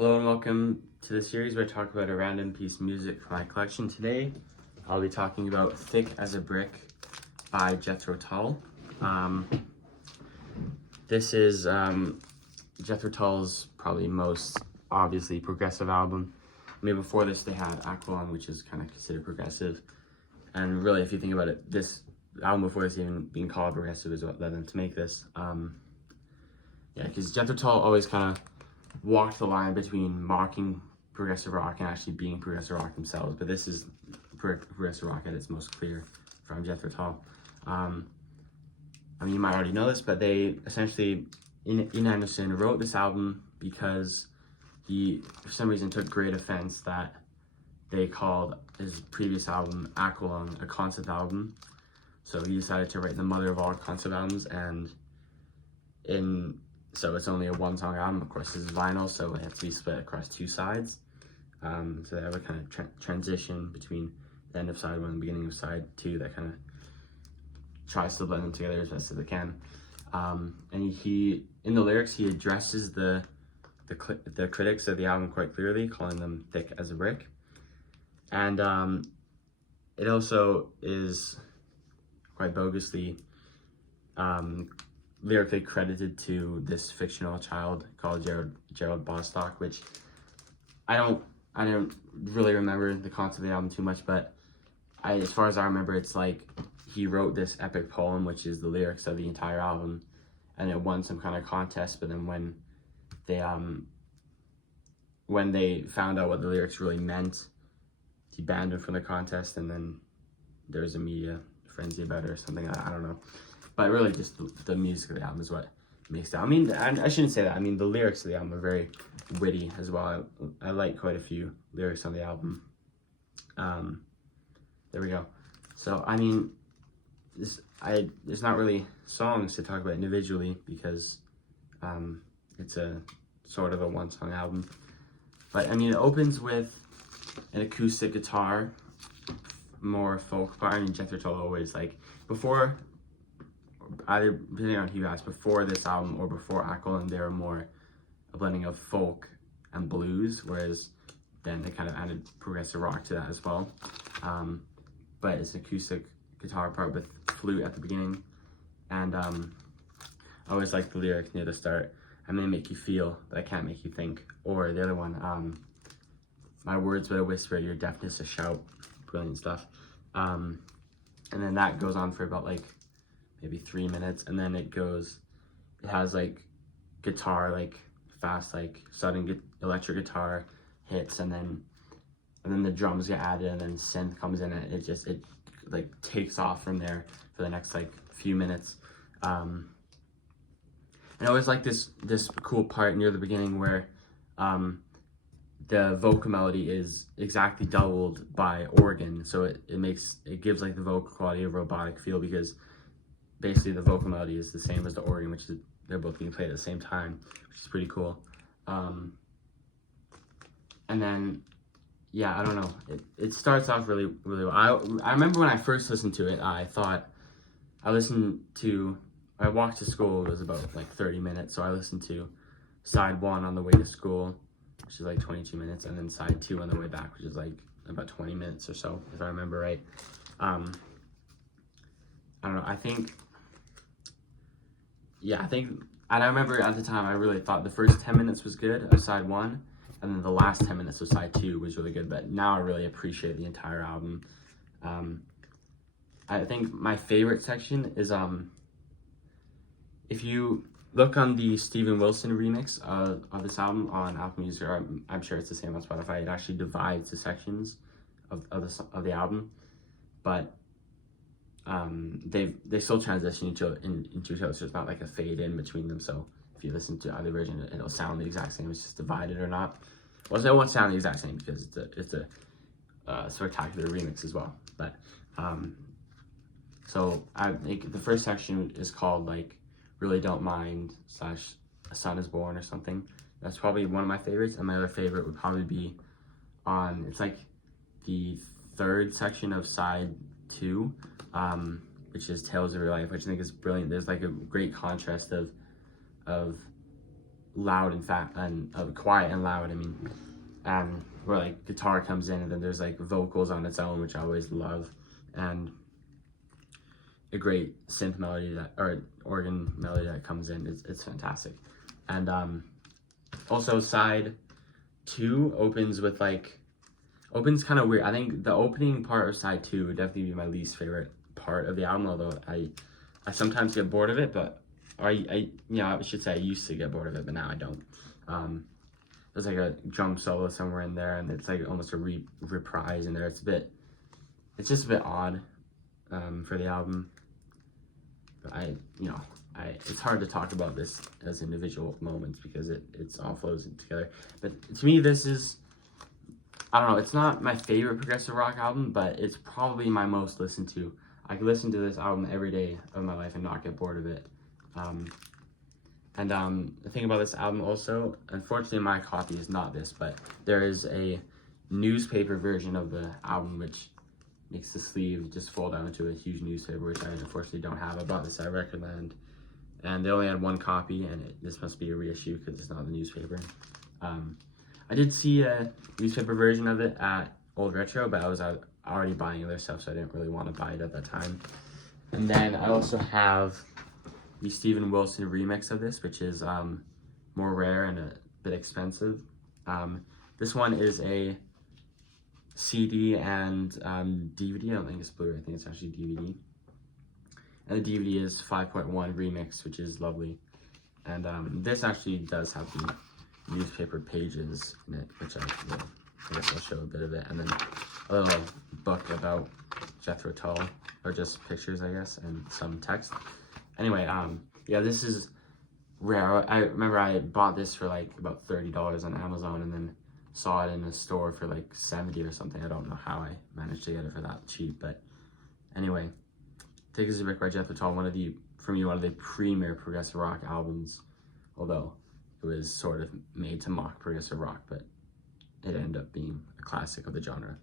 Hello and welcome to the series where I talk about a random piece of music from my collection. Today, I'll be talking about Thick as a Brick by Jethro Tull. This is Jethro Tull's probably most obviously progressive album. I mean, before this they had Aqualung, which is kind of considered progressive. And really, if you think about it, this album before this even being called progressive is what led them to make this. Yeah, because Jethro Tull always kind of walked the line between mocking progressive rock and actually being progressive rock themselves. But this is progressive rock at its most clear from Jethro Tull. I mean, you might already know this, but they essentially, Ian Anderson wrote this album because he, for some reason, took great offense that they called his previous album, Aqualung, a concept album. So he decided to write the mother of all concept albums, and so it's only a one-song album. Of course, this is vinyl, so it has to be split across two sides. So they have a kind of transition between the end of side one and the beginning of side two that kind of tries to blend them together as best as they can. And he, in the lyrics, he addresses the critics of the album quite clearly, calling them thick as a brick. And it also is quite bogusly lyrically credited to this fictional child called Gerald Bostock, which I don't really remember the concept of the album too much, but as far as I remember, it's like he wrote this epic poem, which is the lyrics of the entire album, and it won some kind of contest. But then when they found out what the lyrics really meant, he banned him from the contest, and then there was a media frenzy about it or something. I don't know. But really, just the music of the album is what makes it. I mean, I shouldn't say that. I mean, the lyrics of the album are very witty as well. I like quite a few lyrics on the album. There we go. So, I mean, there's not really songs to talk about individually because it's a sort of a one-song album. But, I mean, it opens with an acoustic guitar, more folk part. I mean, Jethro Tull always, like, before, either depending on who you ask, before this album or before Aqualung, they were more a blending of folk and blues, whereas then they kind of added progressive rock to that as well. But it's an acoustic guitar part with flute at the beginning, and I always like the lyric near the start. I'm gonna make you feel, but I can't make you think. Or the other one, my words but a whisper, your deafness a shout. Brilliant stuff. And then that goes on for about like maybe 3 minutes, and then it has like guitar, like fast, like sudden electric guitar hits, and then the drums get added, and then synth comes in, and it like takes off from there for the next like few minutes. And I always like this cool part near the beginning where the vocal melody is exactly doubled by organ, so it gives like the vocal quality a robotic feel, because basically the vocal melody is the same as the organ, which is they're both being played at the same time, which is pretty cool. And then yeah, I don't know, it starts off really well. I remember when I first listened to it, I walked to school. It was about like 30 minutes, so I listened to side one on the way to school, which is like 22 minutes, and then side two on the way back, which is like about 20 minutes or so, if I remember right. I don't know, and I remember at the time I really thought the first 10 minutes was good of side one, and then the last 10 minutes of side two was really good, but now I really appreciate the entire album. I think my favorite section is, if you look on the Steven Wilson remix of this album on Apple Music, or I'm sure it's the same on Spotify, it actually divides the sections of the album, but they still transition into each other, so it's not like a fade in between them. So if you listen to either version, it'll sound the exact same. It's just divided or not. Well, it won't sound the exact same because it's a spectacular remix as well. But so I think the first section is called like Really Don't Mind / A Son Is Born or something. That's probably one of my favorites, and my other favorite would probably be it's like the third section of side two, which is Tales of Your Life, which I think is brilliant. There's like a great contrast of loud and quiet and loud. I mean, where like guitar comes in and then there's like vocals on its own, which I always love, and a great synth melody or organ melody that comes in. It's fantastic. And also side 2 opens kind of weird. I think the opening part of side 2 would definitely be my least favorite part of the album, although I sometimes get bored of it, but I should say I used to get bored of it, but now I don't. There's like a drum solo somewhere in there, and it's like almost a reprise in there. It's just a bit odd for the album. But it's hard to talk about this as individual moments because it's all flows together. But to me, this is, I don't know, it's not my favorite progressive rock album, but it's probably my most listened to. I could listen to this album every day of my life and not get bored of it. The thing about this album also, unfortunately my copy is not this, but there is a newspaper version of the album which makes the sleeve just fold out into a huge newspaper, which I unfortunately don't have. I bought this at Recordland, and they only had one copy, and this must be a reissue because it's not the newspaper. I did see a newspaper version of it at Old Retro, but I was already buying other stuff, so I didn't really want to buy it at that time. And then I also have the Steven Wilson remix of this, which is more rare and a bit expensive. This one is a CD and DVD. I don't think it's Blu-ray, I think it's actually DVD. And the DVD is 5.1 remix, which is lovely. And this actually does have the newspaper pages in it, which I guess I'll show a bit of it. And then a little book about Jethro Tull, or just pictures, I guess, and some text. Anyway, yeah, this is rare. I remember I bought this for like about $30 on Amazon, and then saw it in a store for like 70 or something. I don't know how I managed to get it for that cheap, but anyway, Take Us a Brick by Jethro Tull, one of the premier progressive rock albums, although it was sort of made to mock progressive rock, but it ended up being a classic of the genre.